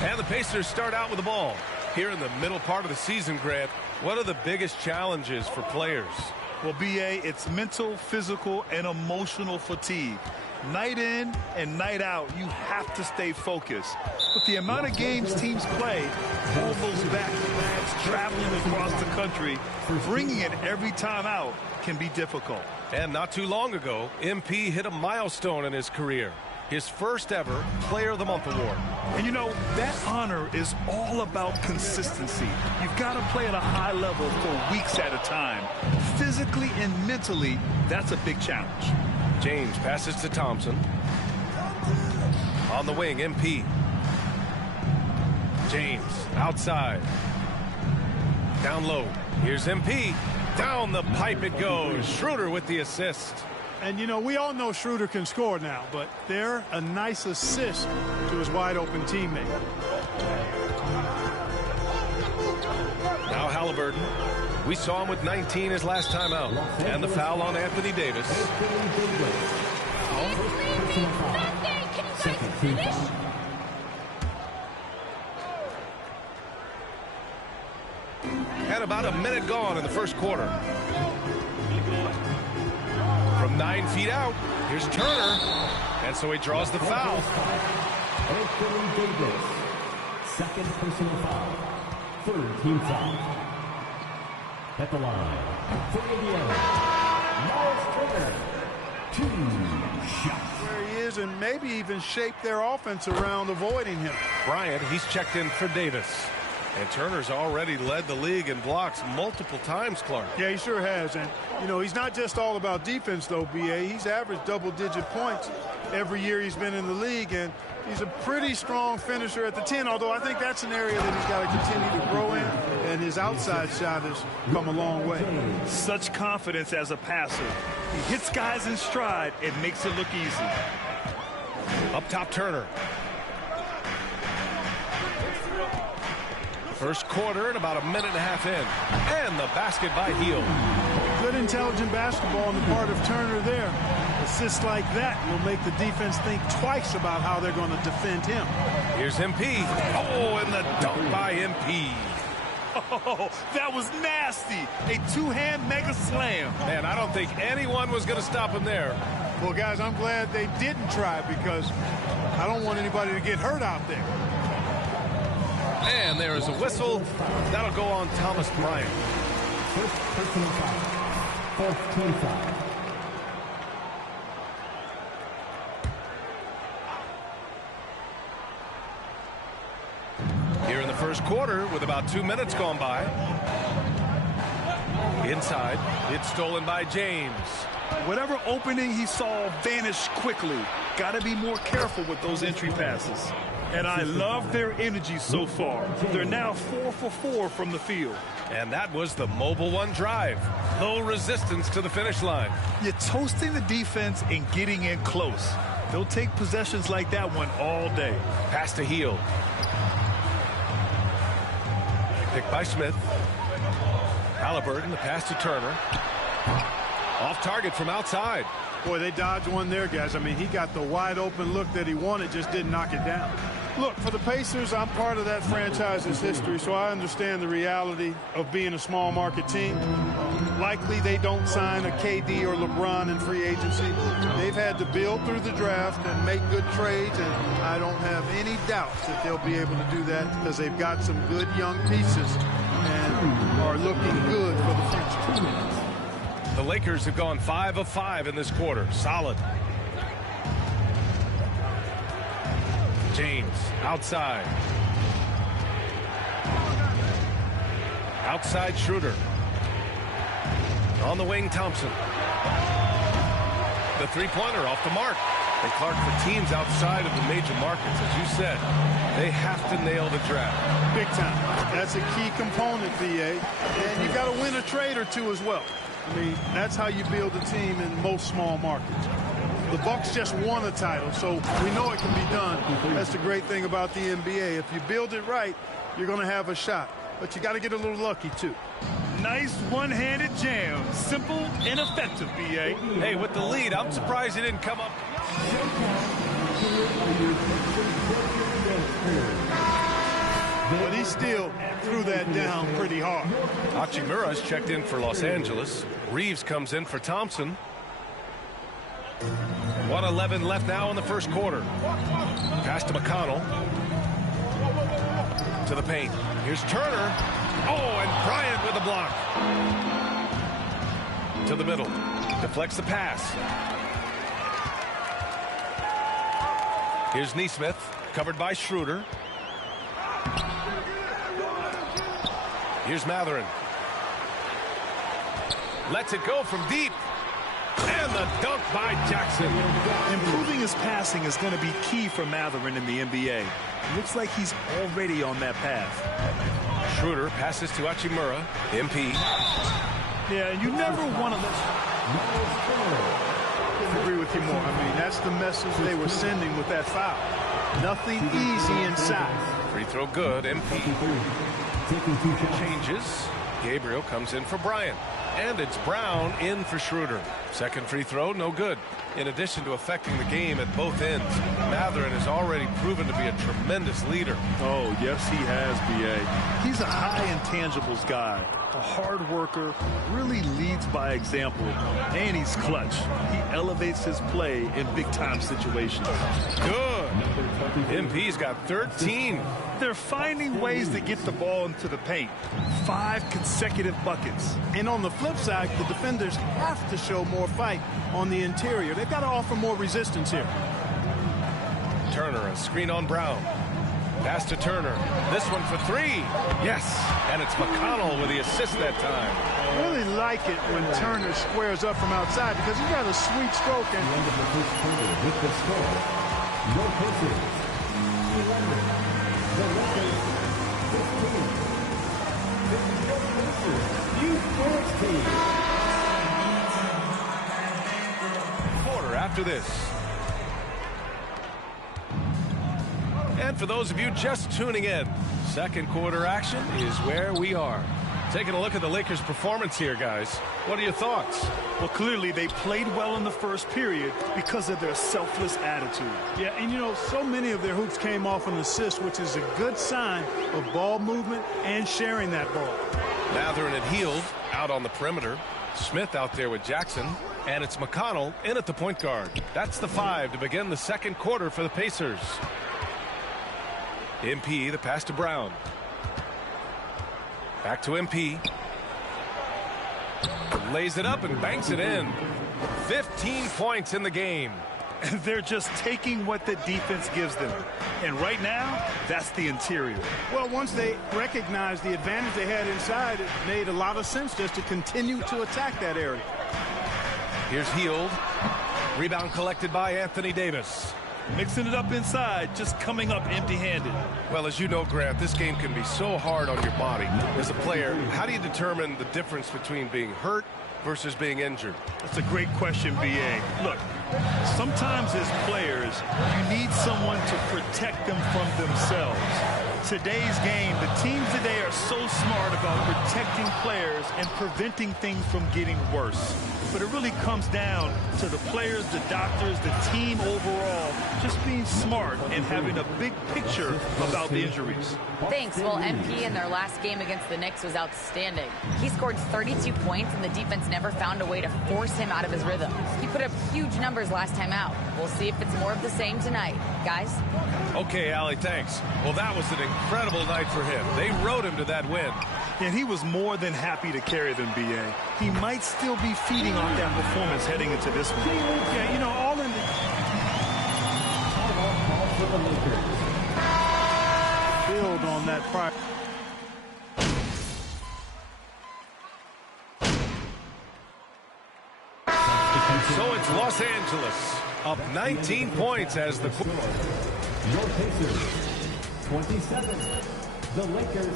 And the Pacers start out with the ball. Here in the middle part of the season, Grant, what are the biggest challenges for players? Well, B.A., it's mental, physical, and emotional fatigue. Night in and night out, you have to stay focused. With the amount of games teams play, all those back-to-backs, traveling across the country, bringing it every time out can be difficult. And not too long ago, MP hit a milestone in his career. His first ever Player of the Month award. And you know, that honor is all about consistency. You've got to play at a high level for weeks at a time. Physically and mentally, that's a big challenge. James passes to Thompson. On the wing, MP. James outside. Down low. Here's MP. Down the pipe it goes. Schroeder with the assist. And, you know, we all know Schroeder can score now, but they're a nice assist to his wide-open teammate. Now Halliburton. We saw him with 19 his last time out. And the foul on Anthony Davis. And about a minute gone in the first quarter. From 9 feet out, here's Turner. And so he draws the foul. Anthony Davis, second personal foul. Third team foul. At the line, for Indiana, Miles Turner, 2 shots. Where he is, and maybe even shape their offense around avoiding him. Bryant, he's checked in for Davis. And Turner's already led the league in blocks multiple times, Clark. Yeah, he sure has. And, you know, he's not just all about defense, though, B.A. He's averaged double-digit points every year he's been in the league. And he's a pretty strong finisher at the 10, although I think that's an area that he's got to continue to grow in. And his outside shot has come a long way. Such confidence as a passer. He hits guys in stride and makes it look easy. Up top, Turner. First quarter and about a minute and a half in. And the basket by Hield. Good intelligent basketball on the part of Turner there. Assists like that will make the defense think twice about how they're going to defend him. Here's MP. Oh, and the dunk by MP. Oh, that was nasty. A two-hand mega slam. Man, I don't think anyone was going to stop him there. Well, guys, I'm glad they didn't try because I don't want anybody to get hurt out there. And there is a whistle. That'll go on Thomas Bryant. First personal foul. Fourth team foul. Here in the first quarter with about 2 minutes gone by. Inside, it's stolen by James. Whatever opening he saw vanished quickly. Got to be more careful with those entry passes. And I love their energy so far. They're now 4 for 4 from the field. And that was the Mobile One drive. Low resistance to the finish line. You're toasting the defense and getting in close. They'll take possessions like that one all day. Pass to Hield. Picked by Smith. Halliburton, the pass to Turner. Off target from outside. Boy, they dodged one there, guys. I mean, he got the wide open look that he wanted, just didn't knock it down. Look, for the Pacers, I'm part of that franchise's history, so I understand the reality of being a small market team. Likely they don't sign a KD or LeBron in free agency. They've had to build through the draft and make good trades, and I don't have any doubts that they'll be able to do that because they've got some good young pieces and are looking good for the future. The Lakers have gone 5 of 5 in this quarter. Solid. James outside. Outside Schroeder. On the wing, Thompson. The three-pointer off the mark. And Clark, for teams outside of the major markets, as you said, they have to nail the draft. Big time. That's a key component, B.A. And you got to win a trade or two as well. I mean, that's how you build a team in most small markets. The Bucks just won a title, so we know it can be done. That's the great thing about the NBA. If you build it right, you're going to have a shot. But you got to get a little lucky, too. Nice one-handed jam. Simple and effective, B.A. Hey, with the lead, I'm surprised he didn't come up. still threw that down pretty hard. Hachimura's checked in for Los Angeles. Reeves comes in for Thompson. 1:11 left now in the first quarter. Pass to McConnell. To the paint. Here's Turner. Oh, and Bryant with the block. To the middle. Deflects the pass. Here's Nesmith. Covered by Schroeder. Here's Matherin. Lets it go from deep. And the dunk by Jackson. Improving his passing is going to be key for Matherin in the NBA. Looks like he's already on that path. Schroeder passes to Hachimura. MP. Yeah, you never want to let... Couldn't agree with you more. I mean, that's the message they were sending with that foul. Nothing easy inside. Free throw good. MP. Changes. Gabriel comes in for Bryant. And it's Brown in for Schroeder. Second free throw, no good. In addition to affecting the game at both ends, Matherin has already proven to be a tremendous leader. Oh, yes, he has, B.A. He's a high intangibles guy, a hard worker, really leads by example, and he's clutch. He elevates his play in big-time situations. Good. MP's got 13. They're finding ways to get the ball into the paint. 5 consecutive buckets. And on the flip side, the defenders have to show more fight on the interior. They've got to offer more resistance here. Turner, a screen on Brown. Pass to Turner. This one for 3. Yes. And it's McConnell with the assist that time. I really like it when Turner squares up from outside because he's got a sweet stroke. And Quarter after this. And for those of you just tuning in, second quarter action is where we are. Taking a look at the Lakers' performance here, guys. What are your thoughts? Well, clearly they played well in the first period because of their selfless attitude. yeah, and you know, so many of their hoops came off an assist, which is a good sign of ball movement and sharing that ball. Matherin and Hield out on the perimeter. Smith out there with Jackson. And it's McConnell in at the point guard. That's the 5 to begin the second quarter for the Pacers. MP, the pass to Brown. Back to MP. Lays it up and banks it in. 15 points in the game. They're just taking what the defense gives them. And right now, that's the interior. Well, once they recognized the advantage they had inside, it made a lot of sense just to continue to attack that area. Here's Hield. Rebound collected by Anthony Davis. Mixing it up inside, just coming up empty-handed. Well, as you know, Grant, this game can be so hard on your body. As a player, how do you determine the difference between being hurt versus being injured? That's a great question, B.A. Look, sometimes as players, you need someone to protect them from themselves. Today's game, the teams today are so smart about protecting players and preventing things from getting worse. But it really comes down to the players, the doctors, the team overall, just being smart and having a big picture about the injuries. Thanks. Well, MP in their last game against the Knicks was outstanding. He scored 32 points, and the defense never found a way to force him out of his rhythm. He put up huge numbers last time out. We'll see if it's more of the same tonight. Guys? Okay, Allie, thanks. Well, that was an incredible night for him. They rode him to that win. And he was more than happy to carry them, B.A. He might still be feeding on that performance heading into this one. Yeah, you know, all in the... build on that prior... So it's Los Angeles up 19 points as the... Your Pacers, 27. The Lakers,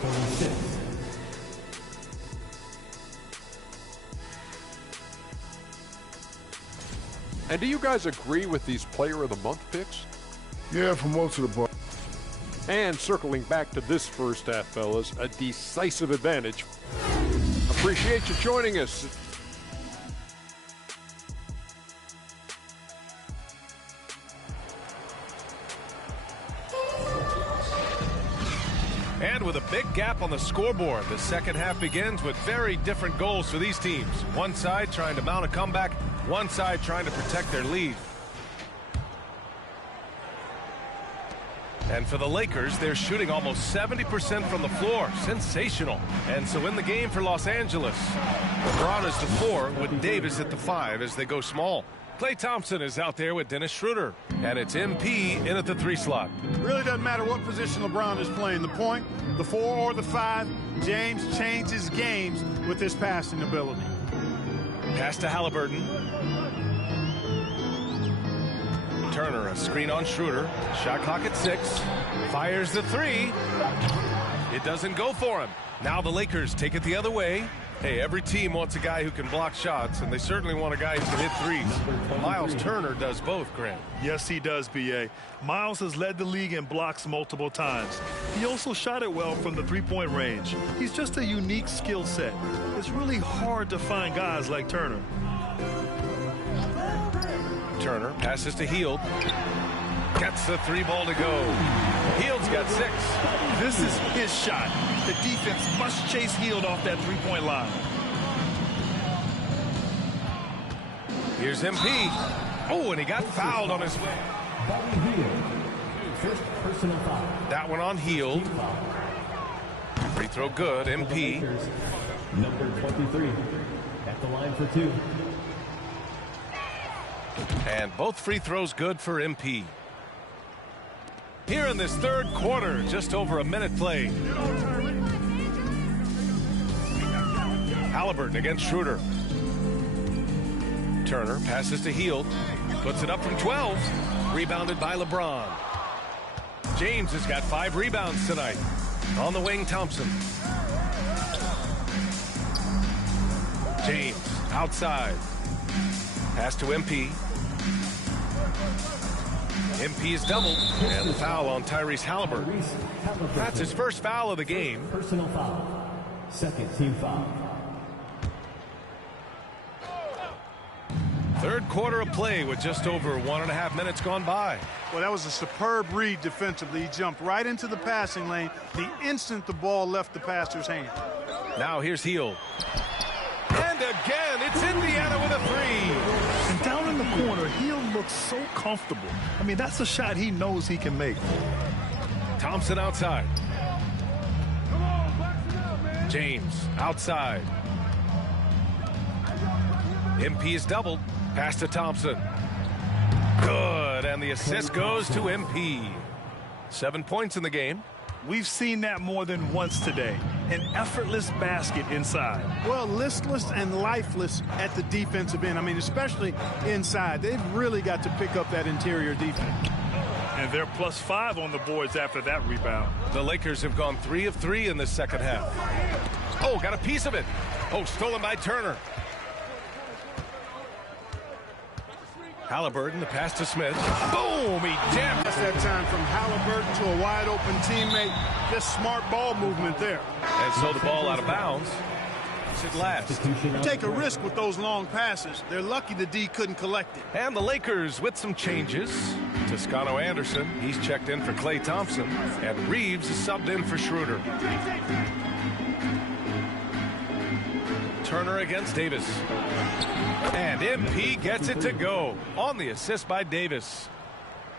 26. And do you guys agree with these Player of the Month picks? Yeah, for most of the ball. And circling back to this first half, fellas, a decisive advantage. Appreciate you joining us. And with a big gap on the scoreboard, the second half begins with very different goals for these teams. One side trying to mount a comeback, one side trying to protect their lead. And for the Lakers, they're shooting almost 70% from the floor. Sensational. And so in the game for Los Angeles, LeBron is the 4 with Davis at the 5 as they go small. Klay Thompson is out there with Dennis Schroeder. And it's MP in at the 3 slot. Really doesn't matter what position LeBron is playing, the point, the 4 or the 5. James changes games with his passing ability. Pass to Halliburton. Turner, a screen on Schroeder. Shot clock at 6. Fires the 3. It doesn't go for him. Now the Lakers take it the other way. Hey, every team wants a guy who can block shots, and they certainly want a guy who can hit threes. Miles Turner does both, Grant. Yes, he does, B.A. Miles has led the league in blocks multiple times. He also shot it well from the three-point range. He's just a unique skill set. It's really hard to find guys like Turner. Turner passes to Hield. Gets the 3 ball to go. Hield's got 6. This is his shot. The defense must chase Hield off that three-point line. Here's MP. Oh, and he got fouled on his way. First personal foul. That one on Hield. Free throw good. MP. Number 23 at the line for 2. And both free throws good for MP. Here in this third quarter, just over a minute played. Halliburton against Schroeder. Turner passes to Hield. Puts it up from 12. Rebounded by LeBron. James has got 5 rebounds tonight. On the wing, Thompson. James outside. Pass to MP. MP is doubled, and the foul on Tyrese Halliburton. That's his first foul of the game. Personal foul. Second team foul. Third quarter of play with just over 1.5 minutes gone by. Well, that was a superb read defensively. He jumped right into the passing lane the instant the ball left the passer's hand. Now here's Hield. And again, it's Indiana with a 3. And down in the corner, Hield looks so comfortable. I mean, that's a shot he knows he can make. Thompson outside. James outside. MP is doubled. Pass to Thompson. Good, and the assist goes to MP. 7 points in the game. We've seen that more than once today. An effortless basket inside. Well, listless and lifeless at the defensive end. I mean, especially inside. They've really got to pick up that interior defense. And they're +5 on the boards after that rebound. The Lakers have gone 3 of 3 in this second half. Oh, got a piece of it. Oh, stolen by Turner. Halliburton, the pass to Smith. Boom, he jammed. That's that time from Halliburton to a wide open teammate. Just smart ball movement there. And so the ball out of bounds. Should last. You take a risk with those long passes. They're lucky the D couldn't collect it. And the Lakers with some changes. Toscano Anderson, he's checked in for Klay Thompson. And Reeves is subbed in for Schroeder. Turner against Davis. And MP gets it to go on the assist by Davis.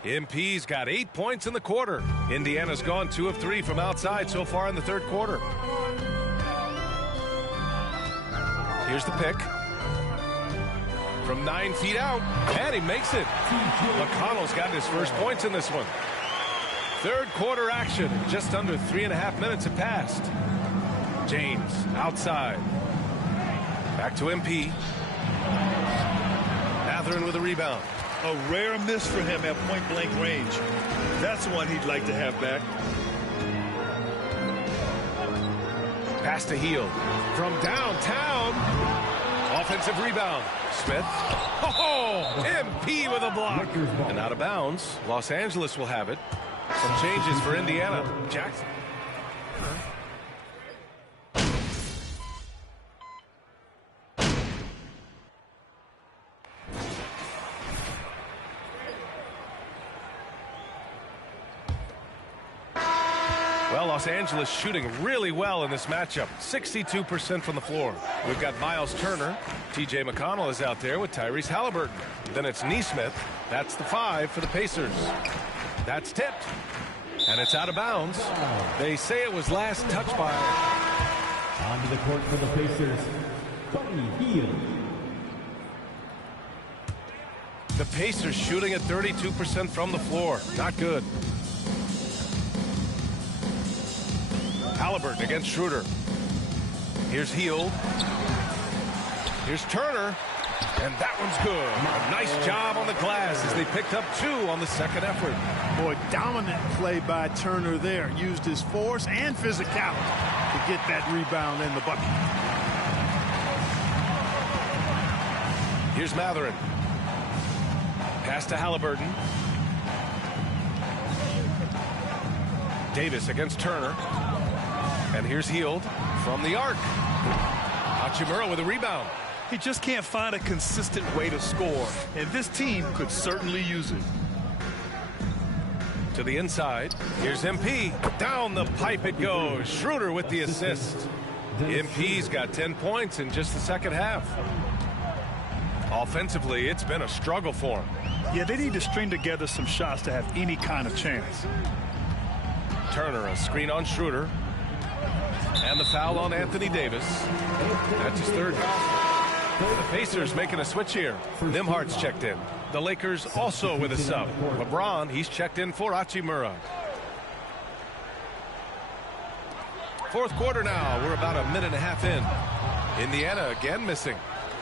MP's got 8 points in the quarter. Indiana's gone 2 of 3 from outside so far in the third quarter. Here's the pick. From 9 feet out, and he makes it. McConnell's got his first points in this one. Third quarter action. Just under 3.5 minutes have passed. James outside. Back to MP. Mathurin with a rebound. A rare miss for him at point-blank range. That's one he'd like to have back. Pass to Hield. From downtown. Offensive rebound. Smith. Oh, MP with a block. And out of bounds. Los Angeles will have it. Some changes for Indiana. Jackson. Well, Los Angeles shooting really well in this matchup. 62% from the floor. We've got Miles Turner. T.J. McConnell is out there with Tyrese Halliburton. Then it's Nesmith. That's the 5 for the Pacers. That's tipped. And it's out of bounds. They say it was last touched by... Onto the court for the Pacers, Buddy Hield. The Pacers shooting at 32% from the floor. Not good. Halliburton against Schroeder. Here's Hield. Here's Turner. And that one's good. A nice job on the glass as they picked up 2 on the second effort. Boy, dominant play by Turner there. Used his force and physicality to get that rebound in the bucket. Here's Matherin. Pass to Halliburton. Davis against Turner. And here's Hield from the arc. Hachimura with a rebound. He just can't find a consistent way to score, and this team could certainly use it. To the inside. Here's MP. Down the pipe it goes. Schroeder with the assist. MP's got 10 points in just the second half. Offensively, it's been a struggle for him. Yeah, they need to string together some shots to have any kind of chance. Turner, a screen on Schroeder. And the foul on Anthony Davis. That's his third. The Pacers making a switch here. Nimhardt's checked in. The Lakers also with a sub. LeBron, he's checked in for Hachimura. Fourth quarter now. We're about a minute and a half in. Indiana again missing.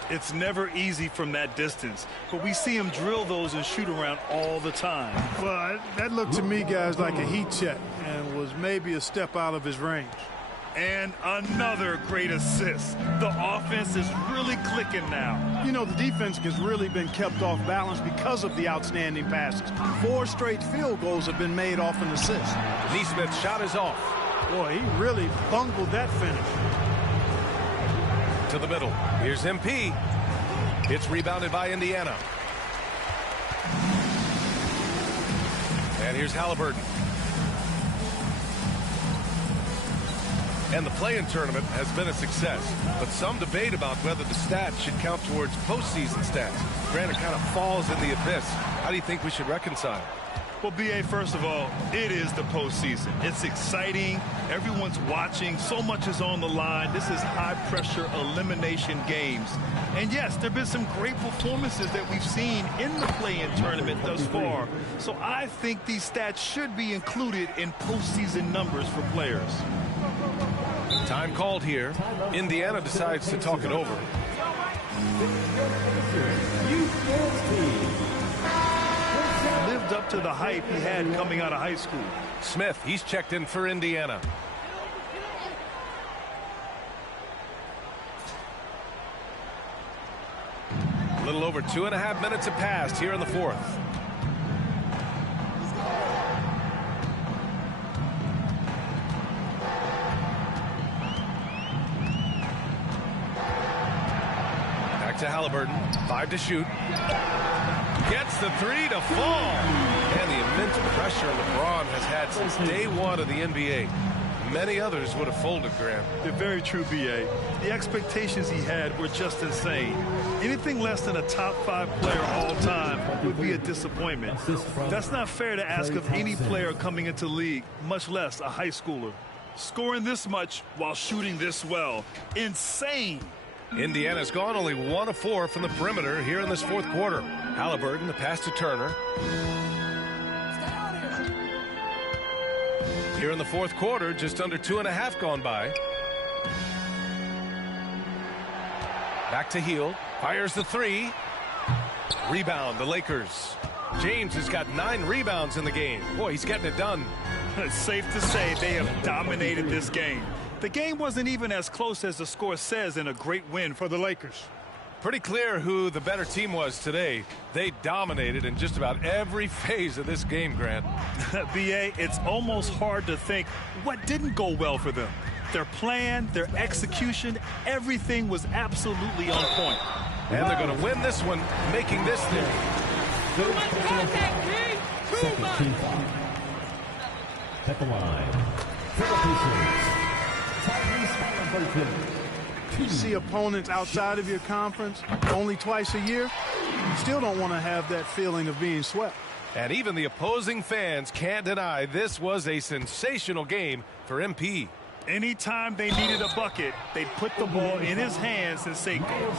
It's never easy from that distance, but we see him drill those and shoot around all the time. Well, that looked to me, guys, like a heat check and was maybe a step out of his range. And another great assist. The offense is really clicking now. You know, the defense has really been kept off balance because of the outstanding passes. 4 straight field goals have been made off an assist. Nesmith's shot is off. Boy, he really bungled that finish. To the middle. Here's MP. It's rebounded by Indiana. And here's Halliburton. And the play-in tournament has been a success, but some debate about whether the stats should count towards postseason stats. Granted, kind of falls in the abyss. How do you think we should reconcile? Well, B.A., first of all, it is the postseason. It's exciting. Everyone's watching. So much is on the line. This is high-pressure elimination games. And, yes, there have been some great performances that we've seen in the play-in tournament thus far. So I think these stats should be included in postseason numbers for players. Time called here. Indiana decides to talk it over. Lived up to the hype he had coming out of high school. Smith, he's checked in for Indiana. A little over 2.5 minutes have passed here in the fourth. Back to Halliburton. 5 to shoot. Gets the 3 to fall. And the immense pressure LeBron has had since day one of the NBA. Many others would have folded, Grant. They're very true, B.A. The expectations he had were just insane. Anything less than a top 5 player all time would be a disappointment. That's not fair to ask of any player coming into the league, much less a high schooler. Scoring this much while shooting this well. Insane. Indiana's gone only 1 of 4 from the perimeter here in this fourth quarter. Halliburton, the pass to Turner. Here in the fourth quarter, just under 2.5 gone by. Back to Hield. Fires the 3. Rebound, the Lakers. James has got 9 rebounds in the game. Boy, he's getting it done. It's safe to say they have dominated this game. The game wasn't even as close as the score says in a great win for the Lakers. Pretty clear who the better team was today. They dominated in just about every phase of this game, Grant. B.A., it's almost hard to think what didn't go well for them. Their plan, their execution, everything was absolutely on point. And they're going to win this one, making this their Second team foul. At the line, You see opponents outside of your conference only twice a year, you still don't want to have that feeling of being swept. And even the opposing fans can't deny this was a sensational game for MP. Anytime they needed a bucket, they'd put the ball in his hands and say, go.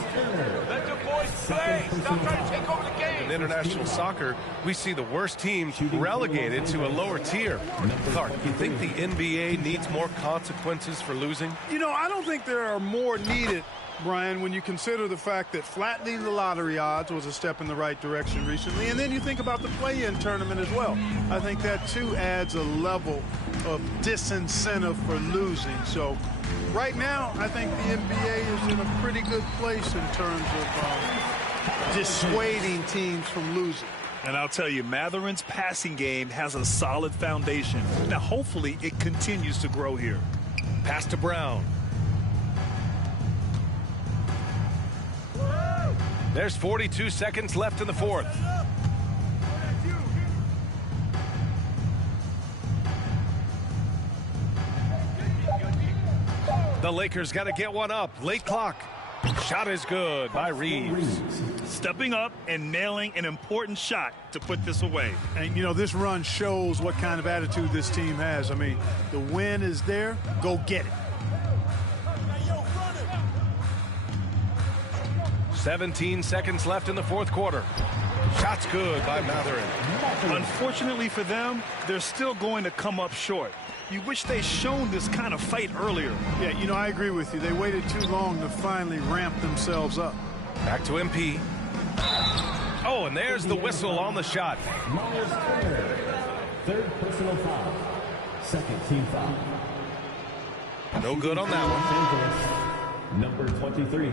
Let the boys play. Stop trying to take over the game. In international soccer, we see the worst teams relegated to a lower tier. Clark, you think the NBA needs more consequences for losing? You know, I don't think there are more needed, Brian, when you consider the fact that flattening the lottery odds was a step in the right direction recently. And then you think about the play-in tournament as well. I think that, too, adds a level of disincentive for losing. So right now, I think the NBA is in a pretty good place in terms of dissuading teams from losing. And I'll tell you, Matherin's passing game has a solid foundation. Now, hopefully, it continues to grow here. Pass to Brown. There's 42 seconds left in the fourth. The Lakers got to get one up. Late clock. Shot is good by Reeves. Stepping up and nailing an important shot to put this away. And, you know, this run shows what kind of attitude this team has. I mean, the win is there. Go get it. 17 seconds left in the fourth quarter. Shot's good by Matherin. Unfortunately for them, they're still going to come up short. You wish they'd shown this kind of fight earlier. Yeah, you know, I agree with you. They waited too long to finally ramp themselves up. Back to MP. Oh, and there's the whistle on the shot. Third personal foul. Second team foul. No good on that one. Number 23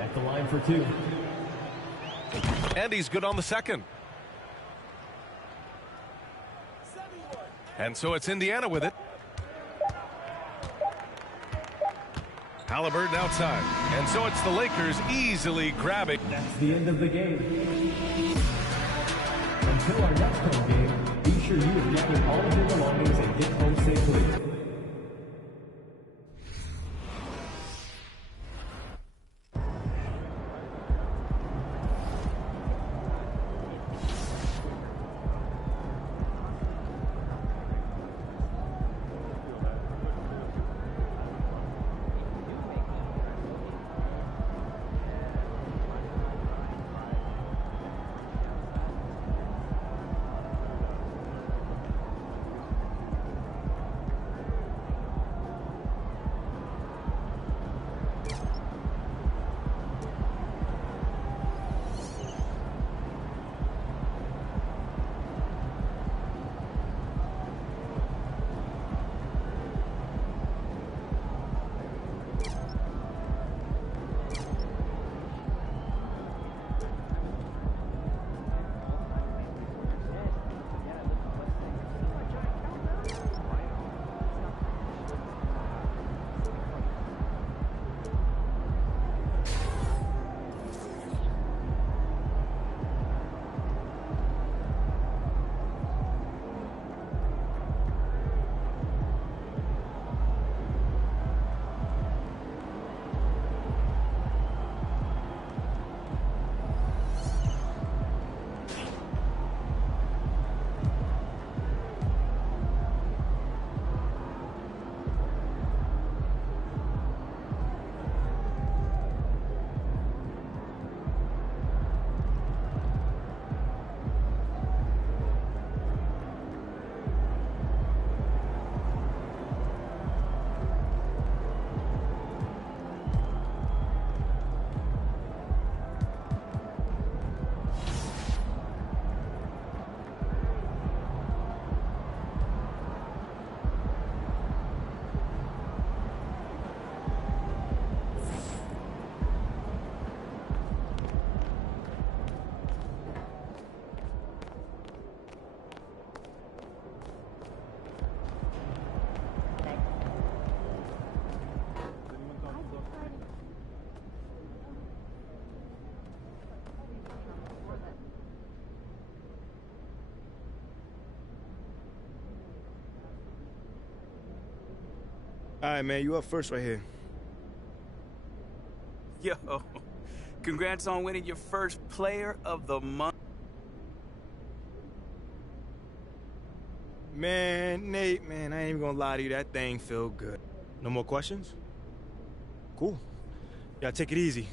at the line for two. And he's good on the second. And so it's Indiana with it. Halliburton outside. And so it's the Lakers easily grabbing. That's the end of the game. Until our next home game, be sure you have gathered all of your belongings and get home safely. All right, man, you up first right here. Yo, congrats on winning your first Player of the Month. Man, Nate, man, I ain't even gonna lie to you, that thing feel good. No more questions? Cool. Y'all take it easy.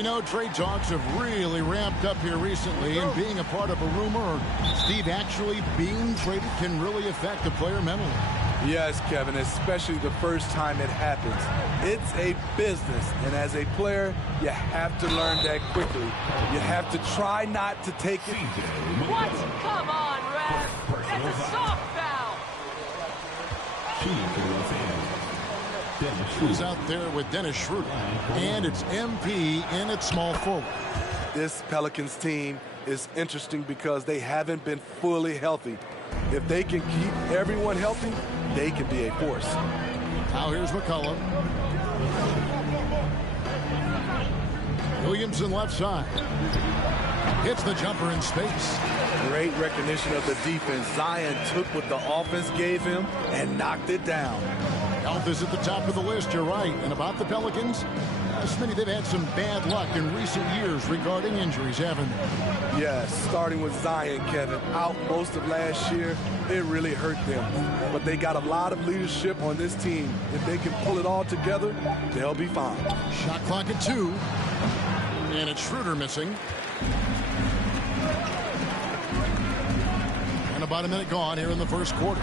We know trade talks have really ramped up here recently, and being a part of a rumor or Steve actually being traded can really affect the player mentally. Yes, Kevin, especially the first time it happens. It's a business, and as a player, you have to learn that quickly. You have to try not to take it. What? Come on, Rev. That's a soft foul. Who's out there with Dennis Schroeder, and it's MP in at small forward. This Pelicans team is interesting because they haven't been fully healthy. If they can keep everyone healthy, they can be a force. Now here's McCollum. Williamson left side. Hits the jumper in space. Great recognition of the defense. Zion took what the offense gave him and knocked it down. Health is at the top of the list, you're right. And about the Pelicans, Smitty, they've had some bad luck in recent years regarding injuries, haven't they? Yes, starting with Zion, Kevin, out most of last year, it really hurt them. But they got a lot of leadership on this team. If they can pull it all together, they'll be fine. Shot clock at 2. And it's Schroeder missing. And about a minute gone here in the first quarter.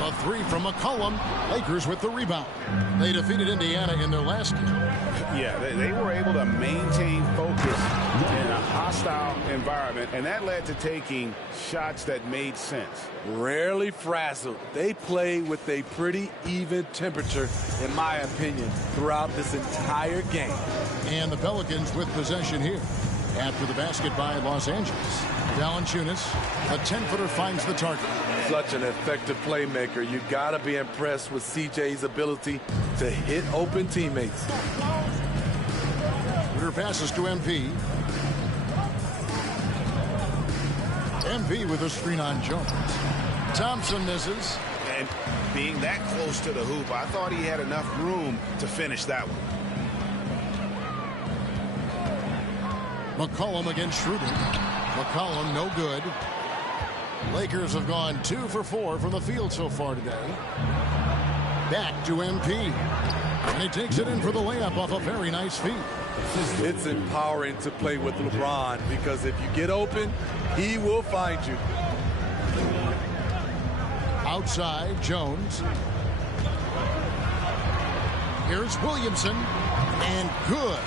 A 3 from McCollum. Lakers with the rebound. They defeated Indiana in their last game. Yeah, they were able to maintain focus in a hostile environment, and that led to taking shots that made sense. Rarely frazzled. They play with a pretty even temperature, in my opinion, throughout this entire game. And the Pelicans with possession here. After the basket by Los Angeles. Valanciunas, a 10-footer, finds the target. Such an effective playmaker. You got to be impressed with CJ's ability to hit open teammates. Schroeder passes to MP. MP with a screen on Jones. Thompson misses. And being that close to the hoop, I thought he had enough room to finish that one. McCollum against Schroeder. McCollum no good. Lakers have gone 2 for 4 from the field so far today. Back to MP. And he takes it in for the layup off a very nice feed. It's empowering to play with LeBron because if you get open, he will find you. Outside, Jones. Here's Williamson. And good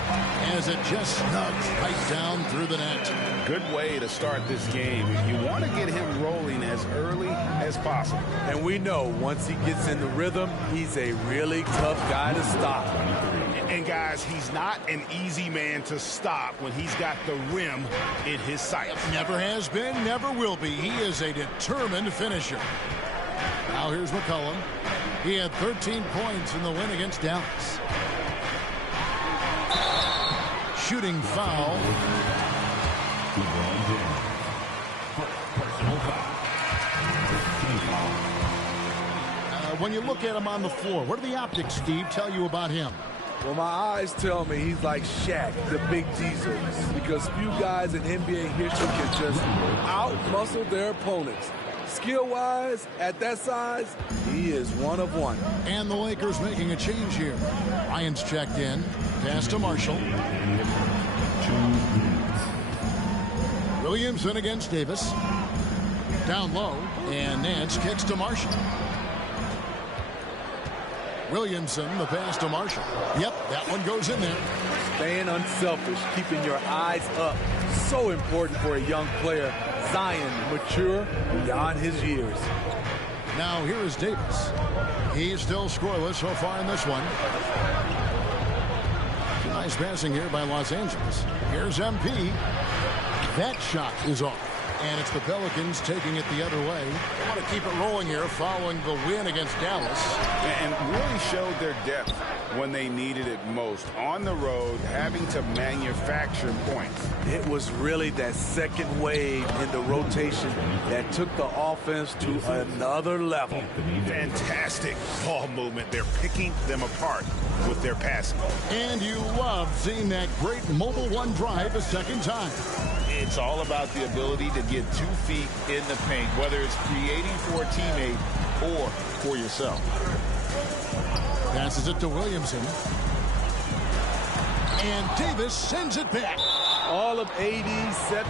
as it just snugs right down through the net. Good way to start this game. You want to get him rolling as early as possible. And we know once he gets in the rhythm, he's a really tough guy to stop. And guys, he's not an easy man to stop when he's got the rim in his sights. Never has been, never will be. He is a determined finisher. Now here's McCollum. He had 13 points in the win against Dallas. Shooting foul. When you look at him on the floor, what do the optics, Steve, tell you about him? Well, my eyes tell me he's like Shaq, the big diesel, because few guys in NBA history can just out-muscle their opponents. Skill-wise, at that size, he is one of one. And the Lakers making a change here. Ryan's checked in. Pass to Marshall. Williamson against Davis. Down low. And Nance kicks to Marshall. Williamson, the pass to Marshall. Yep, that one goes in there. Staying unselfish, keeping your eyes up. So important for a young player. Zion, mature beyond his years. Now here is Davis. He's still scoreless so far in this one. Nice passing here by Los Angeles. Here's MP. That shot is off. And it's the Pelicans taking it the other way. They want to keep it rolling here following the win against Dallas. And really showed their depth when they needed it most. On the road, having to manufacture points. It was really that second wave in the rotation that took the offense to another level. Fantastic ball movement. They're picking them apart with their passing. And you love seeing that great mobile one drive a second time. It's all about the ability to get 2 feet in the paint, whether it's creating for a teammate or for yourself. Passes it to Williamson. And Davis sends it back. All of 87.6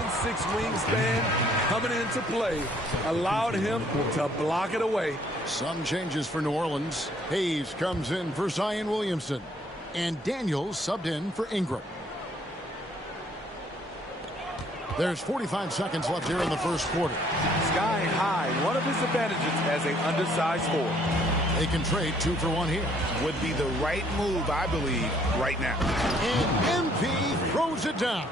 wingspan coming into play allowed him to block it away. Some changes for New Orleans. Hayes comes in for Zion Williamson. And Daniels subbed in for Ingram. There's 45 seconds left here in the first quarter. Sky high, one of his advantages as an undersized forward. They can trade 2 for 1 here. Would be the right move, I believe, right now. And MP throws it down.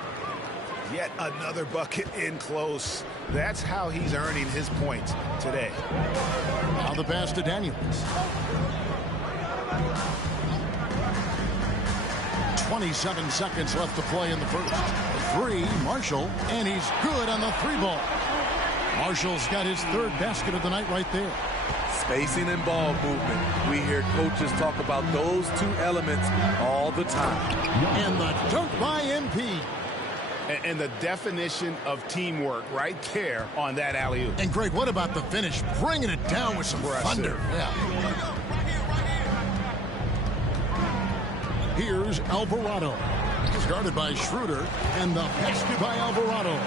Yet another bucket in close. That's how he's earning his points today. Now the pass to Daniels. 27 seconds left to play in the first. 3, Marshall, and he's good on the 3-ball. Marshall's got his 3rd basket of the night right there. Spacing and ball movement. We hear coaches talk about those 2 elements all the time. And the dunk by MP. And the definition of teamwork right there on that alley-oop. And Greg, what about the finish? Bringing it down with some thunder. Yeah. Here's Alvarado. He's guarded by Schroeder, and the basket by Alvarado.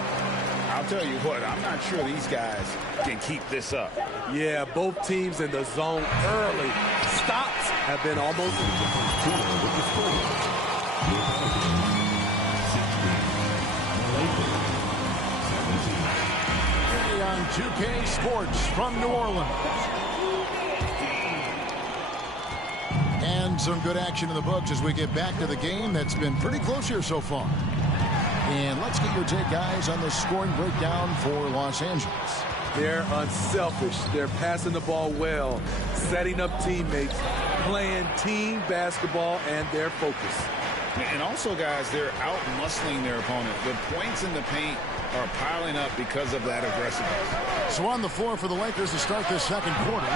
I'll tell you what, I'm not sure these guys can keep this up. Yeah, both teams in the zone early. Stops have been almost... On 2K Sports from New Orleans. And some good action in the books as we get back to the game that's been pretty close here so far. And let's get your take, guys, on the scoring breakdown for Los Angeles. They're unselfish. They're passing the ball well, setting up teammates, playing team basketball, and their focus. And also, guys, they're out-muscling their opponent. The points in the paint are piling up because of that aggressiveness. So on the floor for the Lakers to start this second quarter,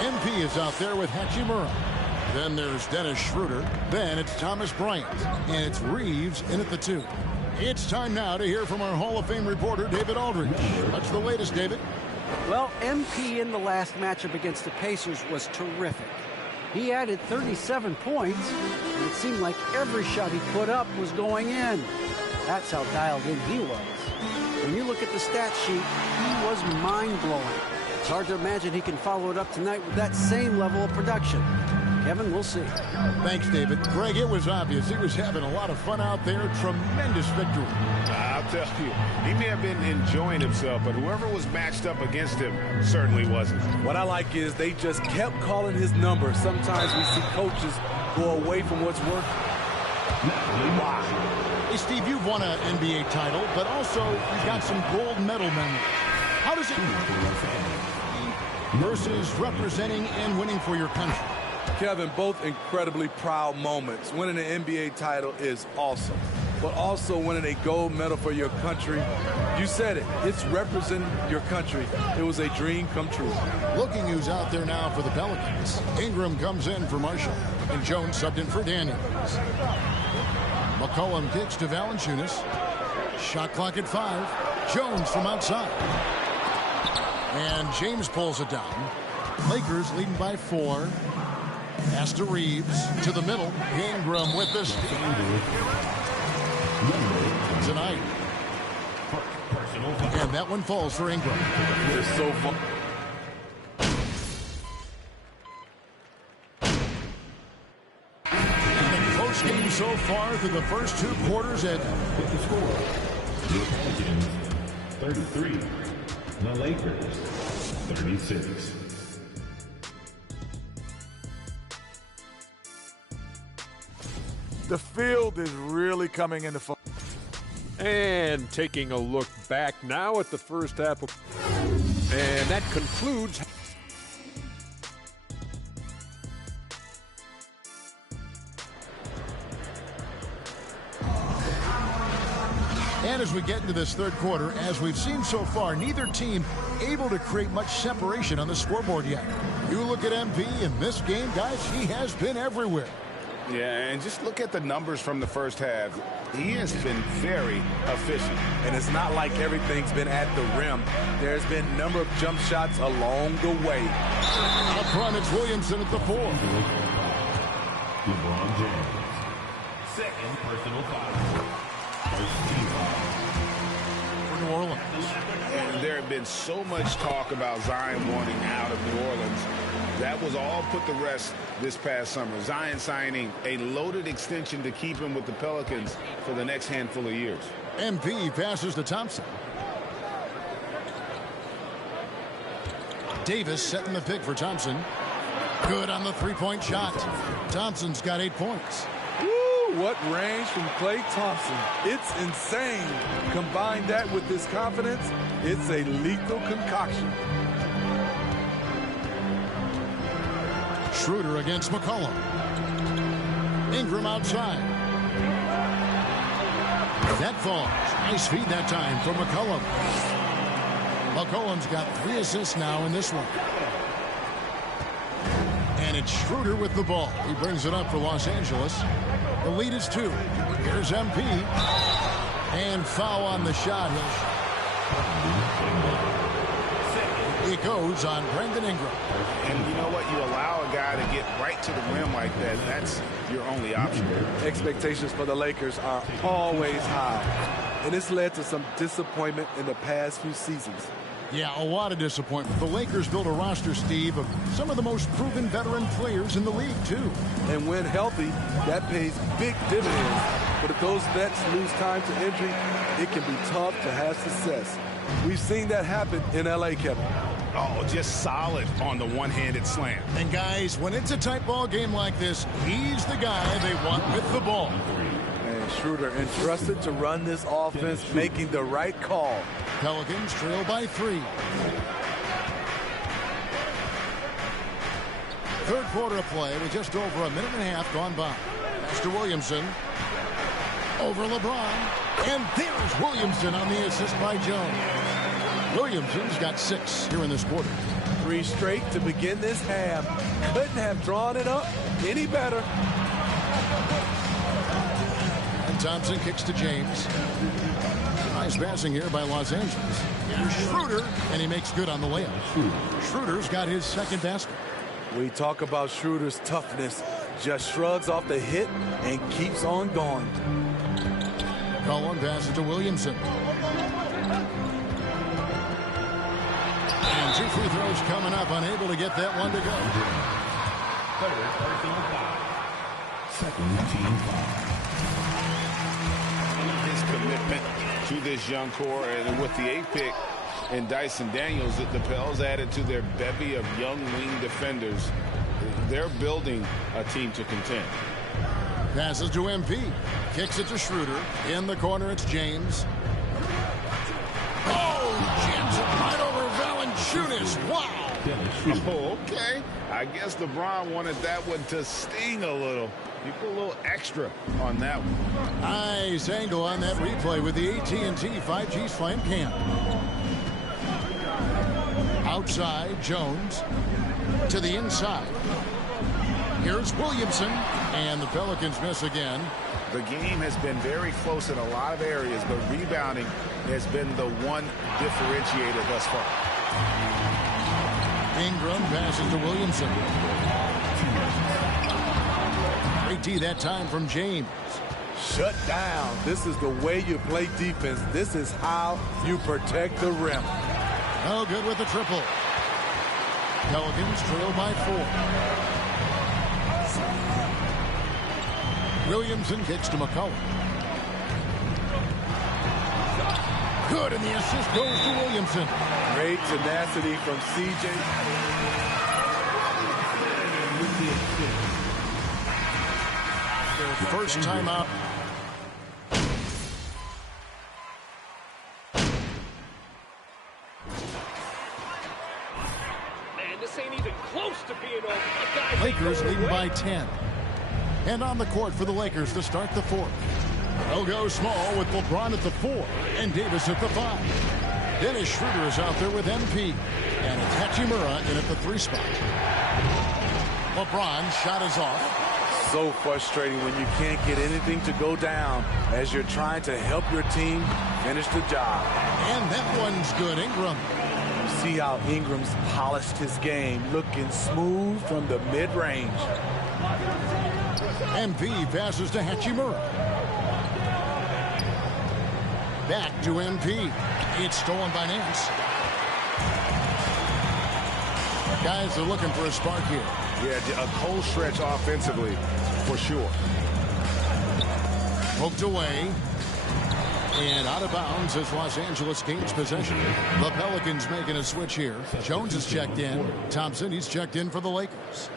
MP is out there with Hachimura. Then there's Dennis Schroeder. Then it's Thomas Bryant. And it's Reeves in at the 2. It's time now to hear from our Hall of Fame reporter, David Aldridge. What's the latest, David? Well, MP in the last matchup against the Pacers was terrific. He added 37 points, and it seemed like every shot he put up was going in. That's how dialed in he was. When you look at the stat sheet, he was mind-blowing. It's hard to imagine he can follow it up tonight with that same level of production. Kevin, we'll see. Thanks, David. Greg, it was obvious he was having a lot of fun out there. Tremendous victory. I'll tell you, he may have been enjoying himself, but whoever was matched up against him certainly wasn't. What I like is they just kept calling his number. Sometimes we see coaches go away from what's working. Wow. Hey, Steve, you've won an NBA title, but also you've got some gold medal memories. How does it versus representing and winning for your country? Kevin, both incredibly proud moments. Winning an NBA title is awesome, but also winning a gold medal for your country, you said it, it's representing your country. It was a dream come true. Looking who's out there now for the Pelicans. Ingram comes in for Marshall, and Jones subbed in for Daniels. McCollum kicks to Valanciunas. Shot clock at 5. Jones from outside. And James pulls it down. Lakers leading by 4. Pass to Reeves. To the middle. Ingram with the steal. Tonight. And that one falls for Ingram. They're so fun. Close game so far through the first 2 quarters at with the score. The Pelicans 33. The Lakers 36. The field is really coming into focus. And taking a look back now at the first half. And that concludes. And as we get into this third quarter, as we've seen so far, neither team able to create much separation on the scoreboard yet. You look at MP in this game, guys, he has been everywhere. Yeah, and just look at the numbers from the first half. He has been very efficient. And it's not like everything's been at the rim. There's been a number of jump shots along the way. Up front, it's Williamson at the 4. LeBron James. Second personal foul. First team foul. For New Orleans. And there had been so much talk about Zion wanting out of New Orleans. That was all put to rest this past summer. Zion signing a loaded extension to keep him with the Pelicans for the next handful of years. MP passes to Thompson. Davis setting the pick for Thompson. Good on the three-point shot. Thompson's got 8 points. Woo, what range from Klay Thompson. It's insane. Combine that with this confidence, it's a lethal concoction. Schroeder against McCollum. Ingram outside. That falls. Nice feed that time from McCollum. McCollum's got 3 assists now in this one. And it's Schroeder with the ball. He brings it up for Los Angeles. The lead is 2. Here's MP. And foul on the shot. It goes on Brandon Ingram. And you know what? You allow a guy to get right to the rim like that. That's your only option. Expectations for the Lakers are always high. And it's led to some disappointment in the past few seasons. Yeah, a lot of disappointment. The Lakers built a roster, Steve, of some of the most proven veteran players in the league, too. And when healthy, that pays big dividends. But if those vets lose time to injury, it can be tough to have success. We've seen that happen in L.A., Kevin. Oh, just solid on the one-handed slam. And, guys, when it's a tight ball game like this, he's the guy they want with the ball. And Schroeder entrusted to run this offense, making the right call. Pelicans trail by 3. Third quarter of play with just over 1.5 minutes gone by. Pass to Williamson. Over LeBron. And there's Williamson on the assist by Jones. Williamson's got 6 here in this quarter. 3 straight to begin this half. Couldn't have drawn it up any better. And Thompson kicks to James. Nice passing here by Los Angeles. Here's Schroeder, and he makes good on the layup. Schroeder's got his second basket. We talk about Schroeder's toughness. Just shrugs off the hit and keeps on going. Cullen passes to Williamson. And 2 free throws coming up, unable to get that one to go. Third personal foul. Second team foul. His commitment to this young core, and with the 8th pick and Dyson Daniels, the Pels added to their bevy of young wing defenders. They're building a team to contend. Passes to MP. Kicks it to Schroeder. In the corner, it's James. Oh, jams it right over Valanciunas. Wow. Oh, okay. I guess LeBron wanted that one to sting a little. You put a little extra on that one. Nice angle on that replay with the AT&T 5G Slam Cam. Outside, Jones to the inside. Here's Williamson, and the Pelicans miss again. The game has been very close in a lot of areas, but rebounding has been the one differentiator thus far. Ingram passes to Williamson. Great D that time from James. Shut down. This is the way you play defense. This is how you protect the rim. Oh, good with the triple. Pelicans trail by 4. Williamson kicks to McCollum. Good, and the assist goes to Williamson. Great tenacity from CJ. Their first timeout. Man, this ain't even close to being over. Lakers leading by 10. And on the court for the Lakers to start the 4th. They'll go small with LeBron at the 4 and Davis at the 5. Dennis Schroeder is out there with MP. And it's Hachimura in at the 3 spot. LeBron's shot is off. So frustrating when you can't get anything to go down as you're trying to help your team finish the job. And that one's good. Ingram. You see how Ingram's polished his game, looking smooth from the mid-range. MP passes to Hachimura. Back to MP. It's stolen by Nance. Guys are looking for a spark here. Yeah, a cold stretch offensively, for sure. Poked away. And out of bounds as Los Angeles gains possession. The Pelicans making a switch here. Jones is checked in. Thompson, he's checked in for the Lakers.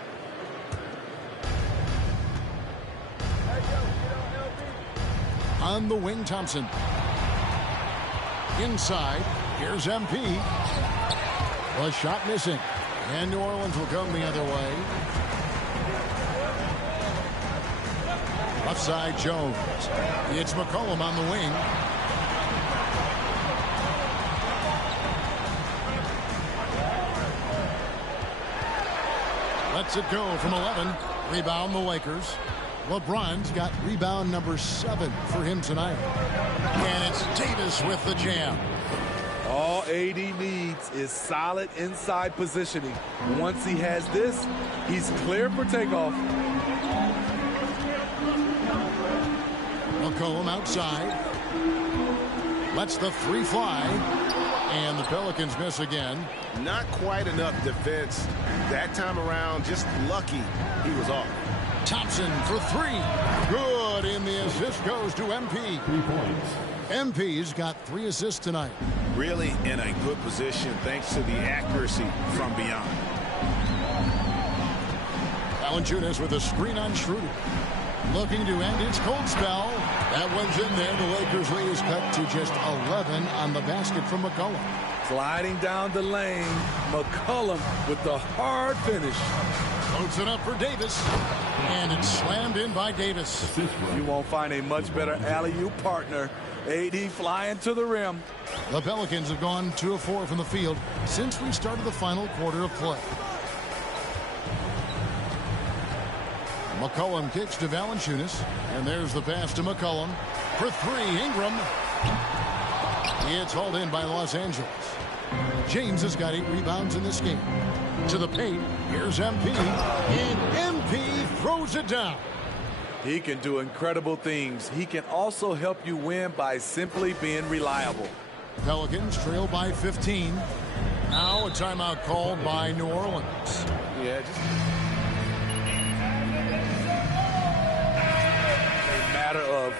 On the wing, Thompson. Inside, here's MP. A shot missing. And New Orleans will come the other way. Left side, Jones. It's McCollum on the wing. Lets it go from 11. Rebound the Lakers. LeBron's got rebound number 7 for him tonight. And it's Davis with the jam. All AD needs is solid inside positioning. Once he has this, he's clear for takeoff. McCollum outside. Lets the 3 fly. And the Pelicans miss again. Not quite enough defense that time around. Just lucky he was off. Thompson for 3. Good, and the assist goes to MP. 3 points. MP's got 3 assists tonight. Really in a good position thanks to the accuracy from beyond. Valanciunas with a screen on Schroeder. Looking to end its cold spell. That one's in there. The Lakers' lead is cut to just 11 on the basket from McCollum. Sliding down the lane, McCollum with the hard finish. Floats it up for Davis. And it's slammed in by Davis. You won't find a much better alley-oop partner. AD flying to the rim. The Pelicans have gone 2 of 4 from the field since we started the final quarter of play. McCollum kicks to Valanciunas. And there's the pass to McCollum. For 3, Ingram. It's hauled in by Los Angeles. James has got 8 rebounds in this game. To the paint, here's MP. And MP throws it down. He can do incredible things. He can also help you win by simply being reliable. Pelicans trail by 15. Now a timeout called by New Orleans. Yeah, just a matter of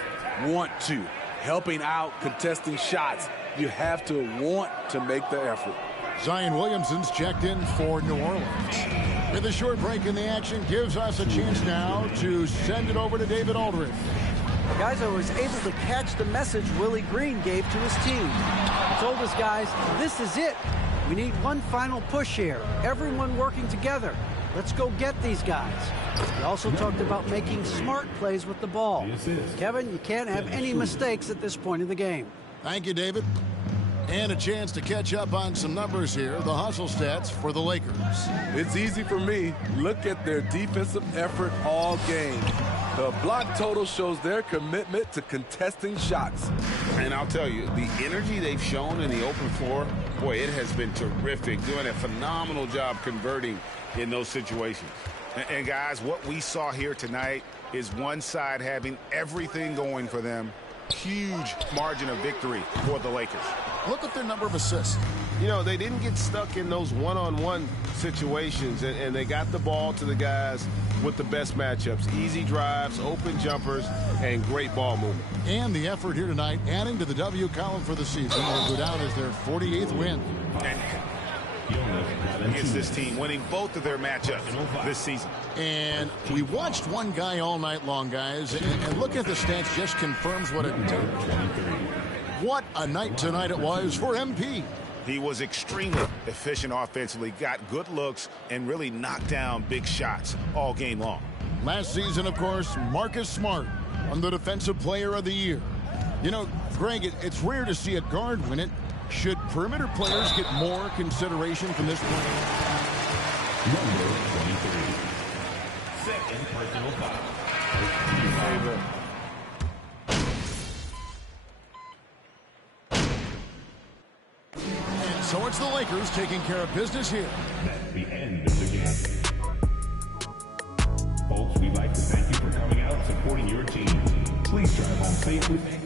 want to. Helping out, contesting shots. You have to want to make the effort. Zion Williamson's checked in for New Orleans. With a short break in the action, gives us a chance now to send it over to David Aldridge. Guys, I was able to catch the message Willie Green gave to his team. He told us, guys, this is it. We need one final push here. Everyone working together. Let's go get these guys. He also talked about making smart plays with the ball. Kevin, you can't have any mistakes at this point in the game. Thank you, David. And a chance to catch up on some numbers here. The hustle stats for the Lakers. It's easy for me. Look at their defensive effort all game. The block total shows their commitment to contesting shots. And I'll tell you, the energy they've shown in the open floor, boy, it has been terrific. Doing a phenomenal job converting in those situations. And guys, what we saw here tonight is one side having everything going for them. Huge margin of victory for the Lakers. Look at their number of assists. You know, they didn't get stuck in those one-on-one situations, and they got the ball to the guys with the best matchups. Easy drives, open jumpers, and great ball movement. And the effort here tonight, adding to the W column for the season, will go down as their 48th win. Against this team, winning both of their matchups this season. And we watched one guy all night long, guys, and look at the stats, just confirms what it did. What a night tonight it was for MP. He was extremely efficient offensively, got good looks, and really knocked down big shots all game long. Last season, of course, Marcus Smart won the Defensive Player of the Year. You know, Greg, it's rare to see a guard win it. Should perimeter players get more consideration from this point? Number 23. Second personal foul. And so it's the Lakers taking care of business here. That's the end of the game. Folks, we'd like to thank you for supporting your team. Please drive home safely.